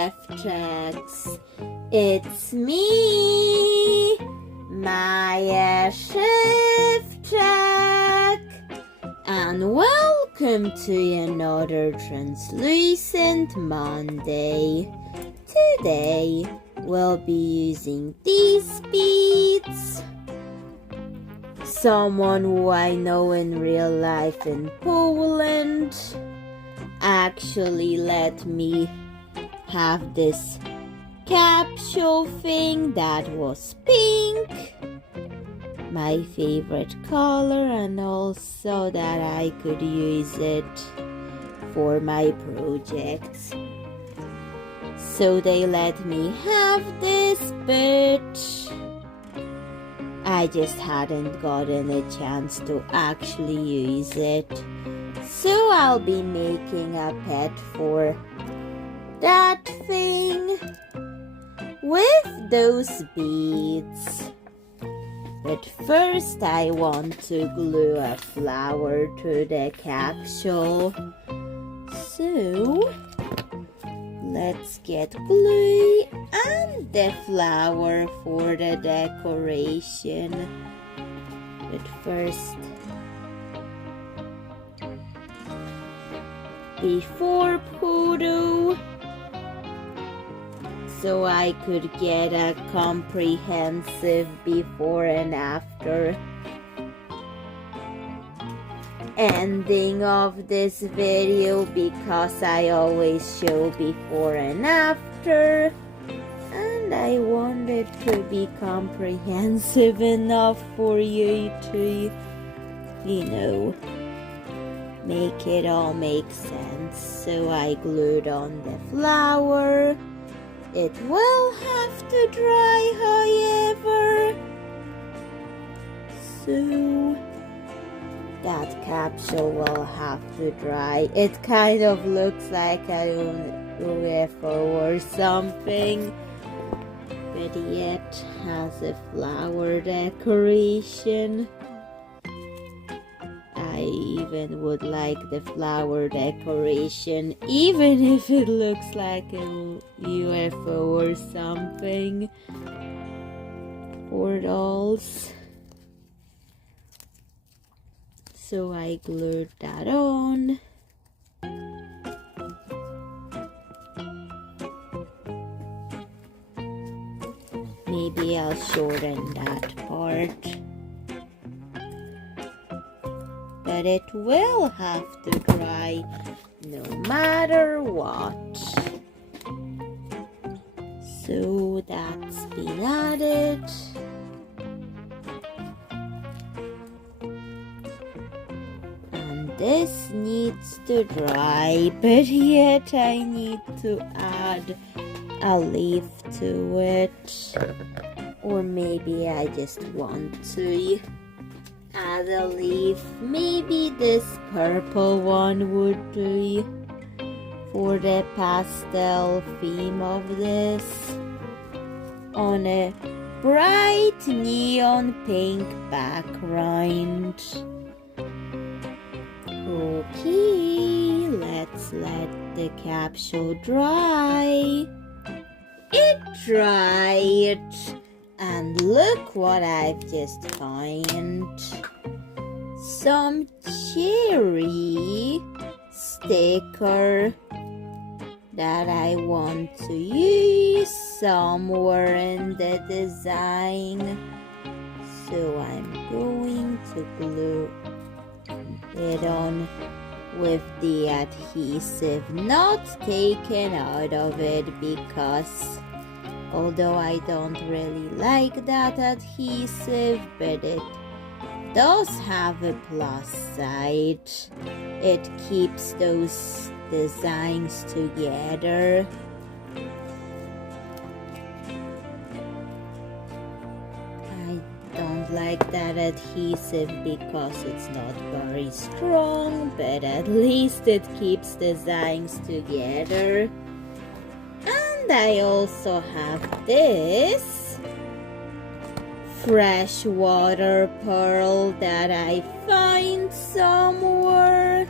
Szewczaks. It's me, Maja Szewczak, and welcome to another translucent Monday. Today we'll be using these beads. Someone who I know in real life in Poland actually let me have this capsule thing that was pink, my favorite color, and also that I could use it for my projects. So they let me have this, but I just hadn't gotten a chance to actually use it. So I'll be making a pet for that thing with those beads. But first I want to glue a flower to the capsule. So let's get glue and the flower for the decoration. But first, before photo, so I could get a comprehensive before and after ending of this video, because I always show before and after, and I want it to be comprehensive enough for you to, make it all make sense. So I glued on the flower. It will have to dry, however, so that capsule will have to dry. It kind of looks like a UFO or something, but yet has a flower decoration. I even would like the flower decoration, even if it looks like a UFO or something, for dolls. So I glued that on. Maybe I'll shorten that part. But it will have to dry no matter what. So that's been added. And this needs to dry, but yet I need to add a leaf to it. Or maybe I just want to add a leaf. Maybe this purple one would do for the pastel theme of this, on a bright neon pink background. Okay, let's let the capsule dry. It dried, and look what I've just found. Some cherry sticker that I want to use somewhere in the design. So I'm going to glue it on with the adhesive not taken out of it, because although I don't really like that adhesive, but it does have a plus side. It keeps those designs together. I don't like that adhesive because it's not very strong, but at least it keeps designs together. And I also have this freshwater pearl that I find somewhere.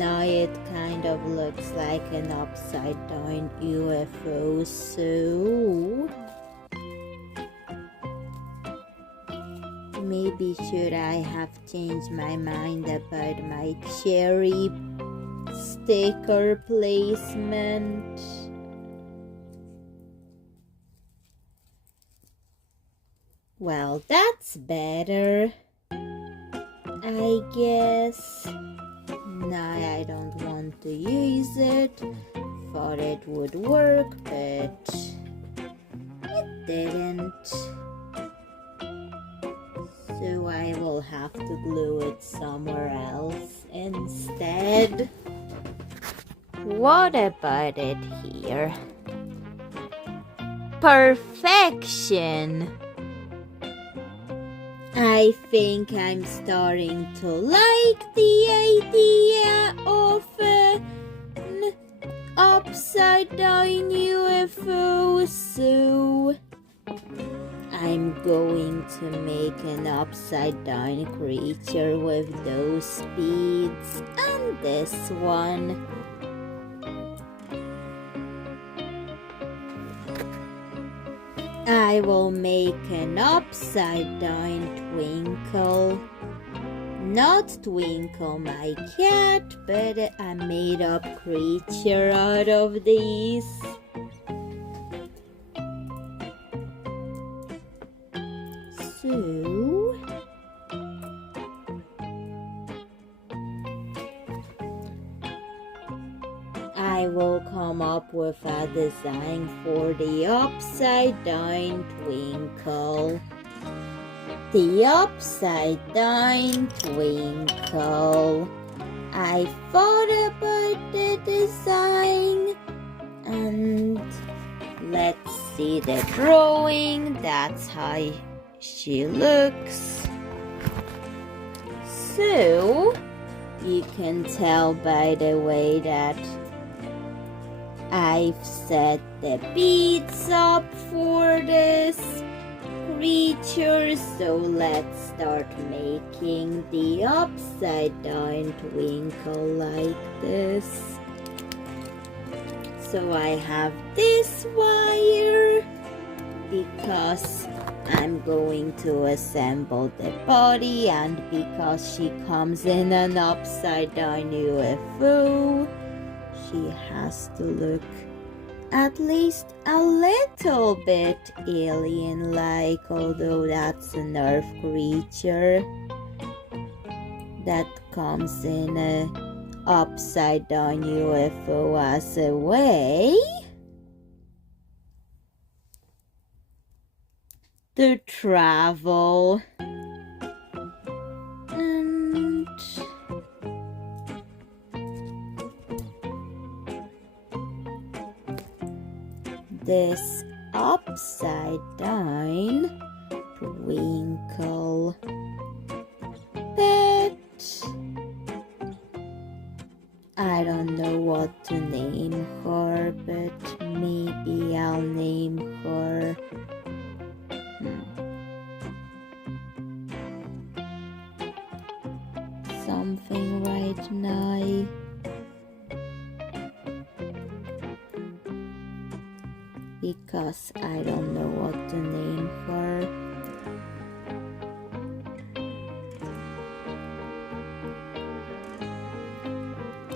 now it kind of looks like an upside down UFO, so maybe should I have changed my mind about my cherry sticker placement? Well, that's better, I guess. Now I don't want to use it. Thought it would work, but it didn't. So I will have to glue it somewhere else instead. What about it here? Perfection! I think I'm starting to like the idea of an upside down UFO, so I'm going to make an upside down creature with those beads and this one. I will make an upside down Twinkle. Not Twinkle my cat, but a made up creature out of these. So I will come up with a design for the upside down Twinkle. The upside down Twinkle. I thought about the design and let's see the drawing. That's how she looks. So you can tell by the way that I've set the beads up for this creature, so let's start making the upside down Twinkle like this. So I have this wire because I'm going to assemble the body, and because she comes in an upside down UFO, she has to look at least a little bit alien-like, although that's an Earth creature that comes in a upside down UFO as a way to travel. And this upside down Twinkle, but I don't know what to name her, but maybe I'll name her something right now. Because I don't know what to name her.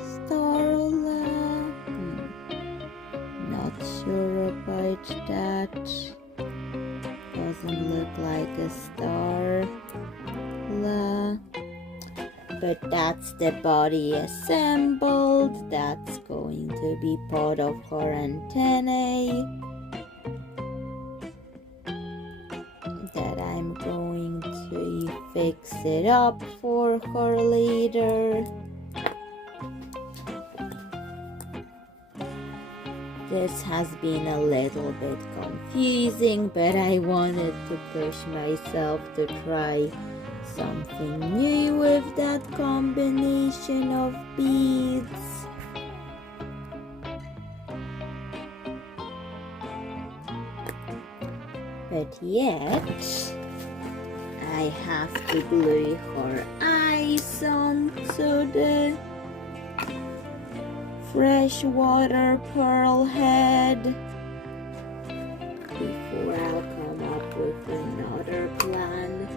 Starla. Not sure about that. Doesn't look like a star. But that's the body assembled. That's going to be part of her antennae that I'm going to fix it up for her later. This has been a little bit confusing, but I wanted to push myself to try something new with that combination of beads. But yet, I have to glue her eyes onto the freshwater pearl head before I'll come up with another plan.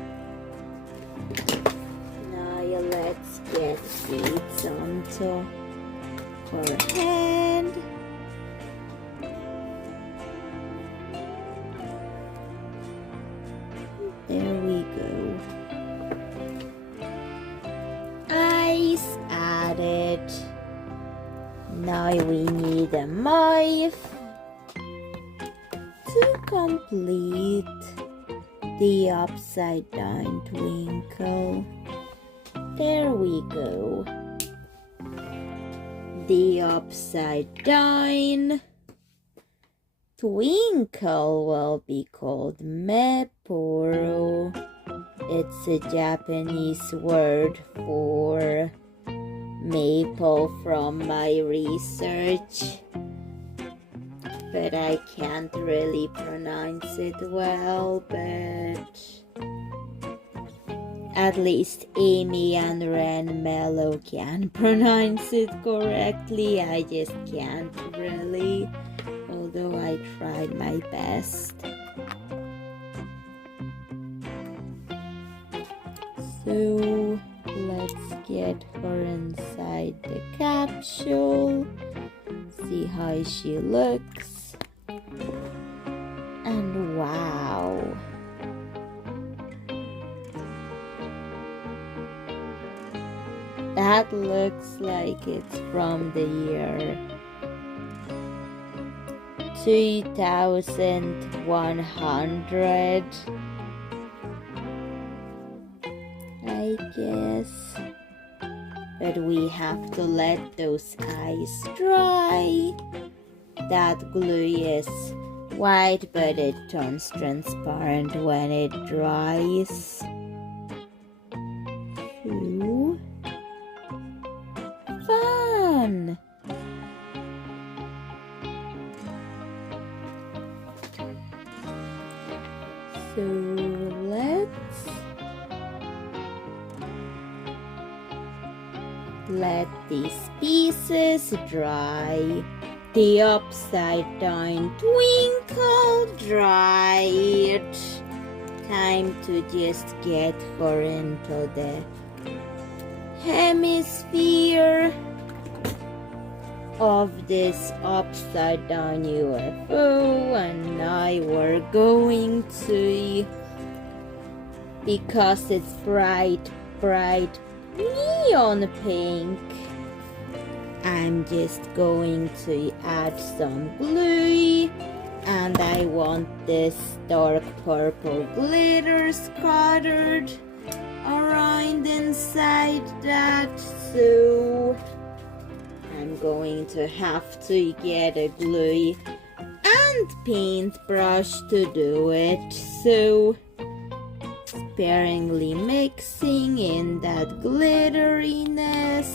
Now let's get beads onto her head. There we go. Eyes added. Now we need a knife to complete the upside down twinkle. There we go. The upside down twinkle will be called Meporo. It's a Japanese word for maple from my research, but I can't really pronounce it well, but at least Amy and Ren Mello can pronounce it correctly. I just can't really, although I tried my best. So let's get her inside the capsule, see how she looks, and wow! That looks like it's from the year 2100, I guess. But we have to let those eyes dry. That glue is white, but it turns transparent when it dries. Ooh. Fun! So let's let these pieces dry. The upside down twinkle dried. Time to just get her into the hemisphere of this upside down UFO, and now we're going to, because it's bright neon pink, I'm just going to add some glue, and I want this dark purple glitter scattered around inside that, so I'm going to have to get a glue and paintbrush to do it, so sparingly mixing in that glitteriness,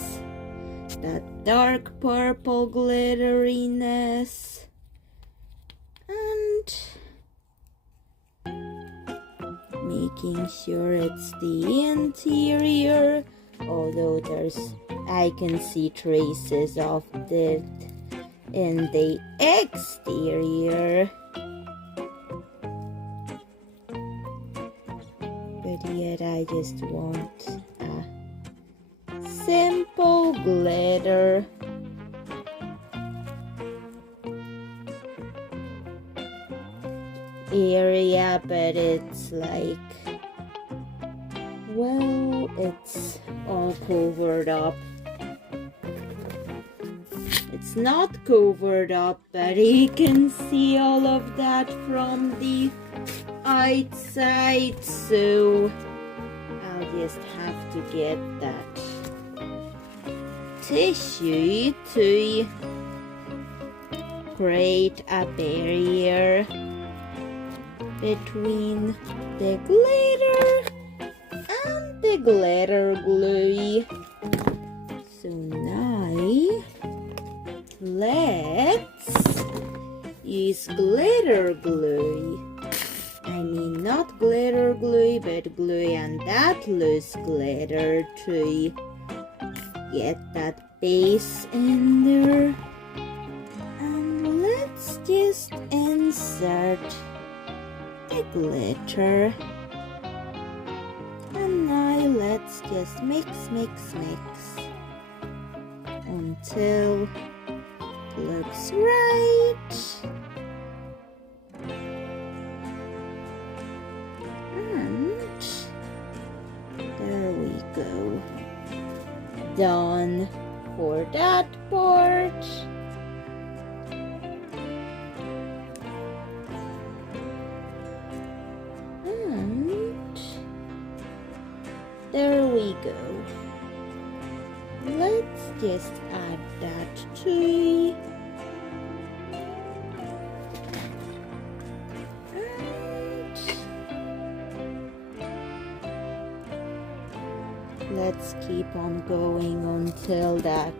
that dark purple glitteriness, and making sure it's the interior, although I can see traces of it in the exterior. But yet I just want a simple glitter. Area, but it's like, well, it's all covered up. It's not covered up, but you can see all of that from the outside, so I'll just have to get that tissue to create a barrier between the glitter and the glitter glue. So now let's use glitter glue. I mean, not glitter glue, but glue and that loose glitter to get that base in there. And let's just insert the glitter. And now let's just mix until it looks right. And there we go. Done for that part. And there we go. Let's just add that tree. Let's keep on going until that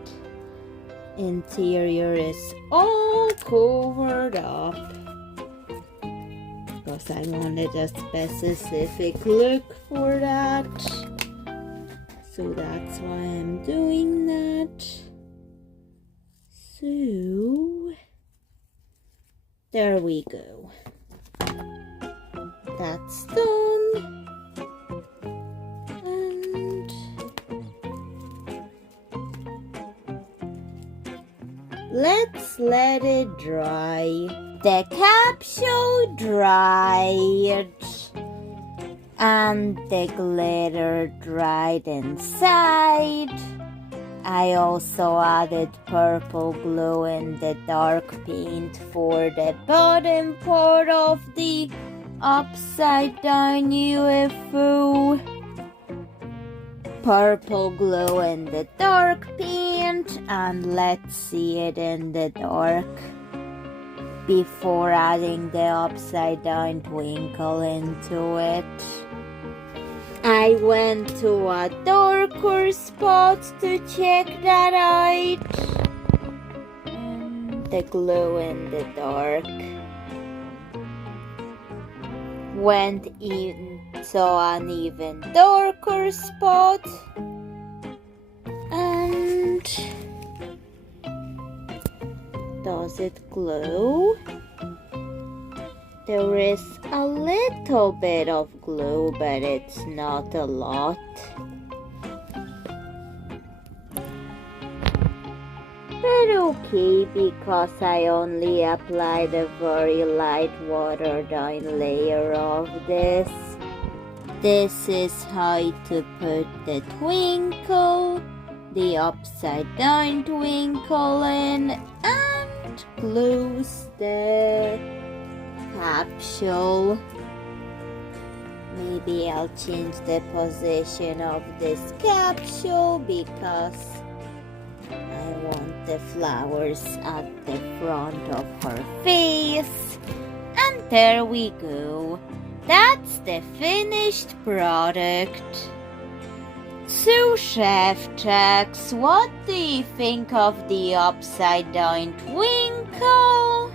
interior is all covered up, because I wanted a specific look for that, so that's why I'm doing that. So there we go, that's done. Let's let it dry. The capsule dried and the glitter dried inside. I also added purple glow in the dark paint for the bottom part of the upside down UFO. Purple glow in the dark paint, and let's see it in the dark before adding the upside down twinkle into it. I went to a darker spot to check that out, and the glow in the dark went into an even darker spot, and does it glow? There is a little bit of glow, but it's not a lot. But okay, because I only applied a very light watered down layer of this. This is how to put the twinkle, the upside down twinkle in, and close the capsule. Maybe I'll change the position of this capsule because I want the flowers at the front of her face. And there we go. That's the finished product. So, Szewczak, what do you think of the upside down twinkle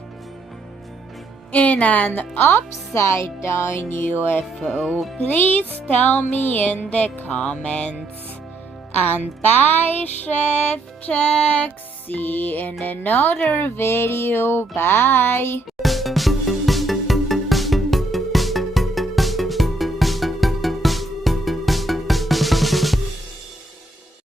in an upside down UFO? Please tell me in the comments. And bye, Szewczak. See you in another video. Bye.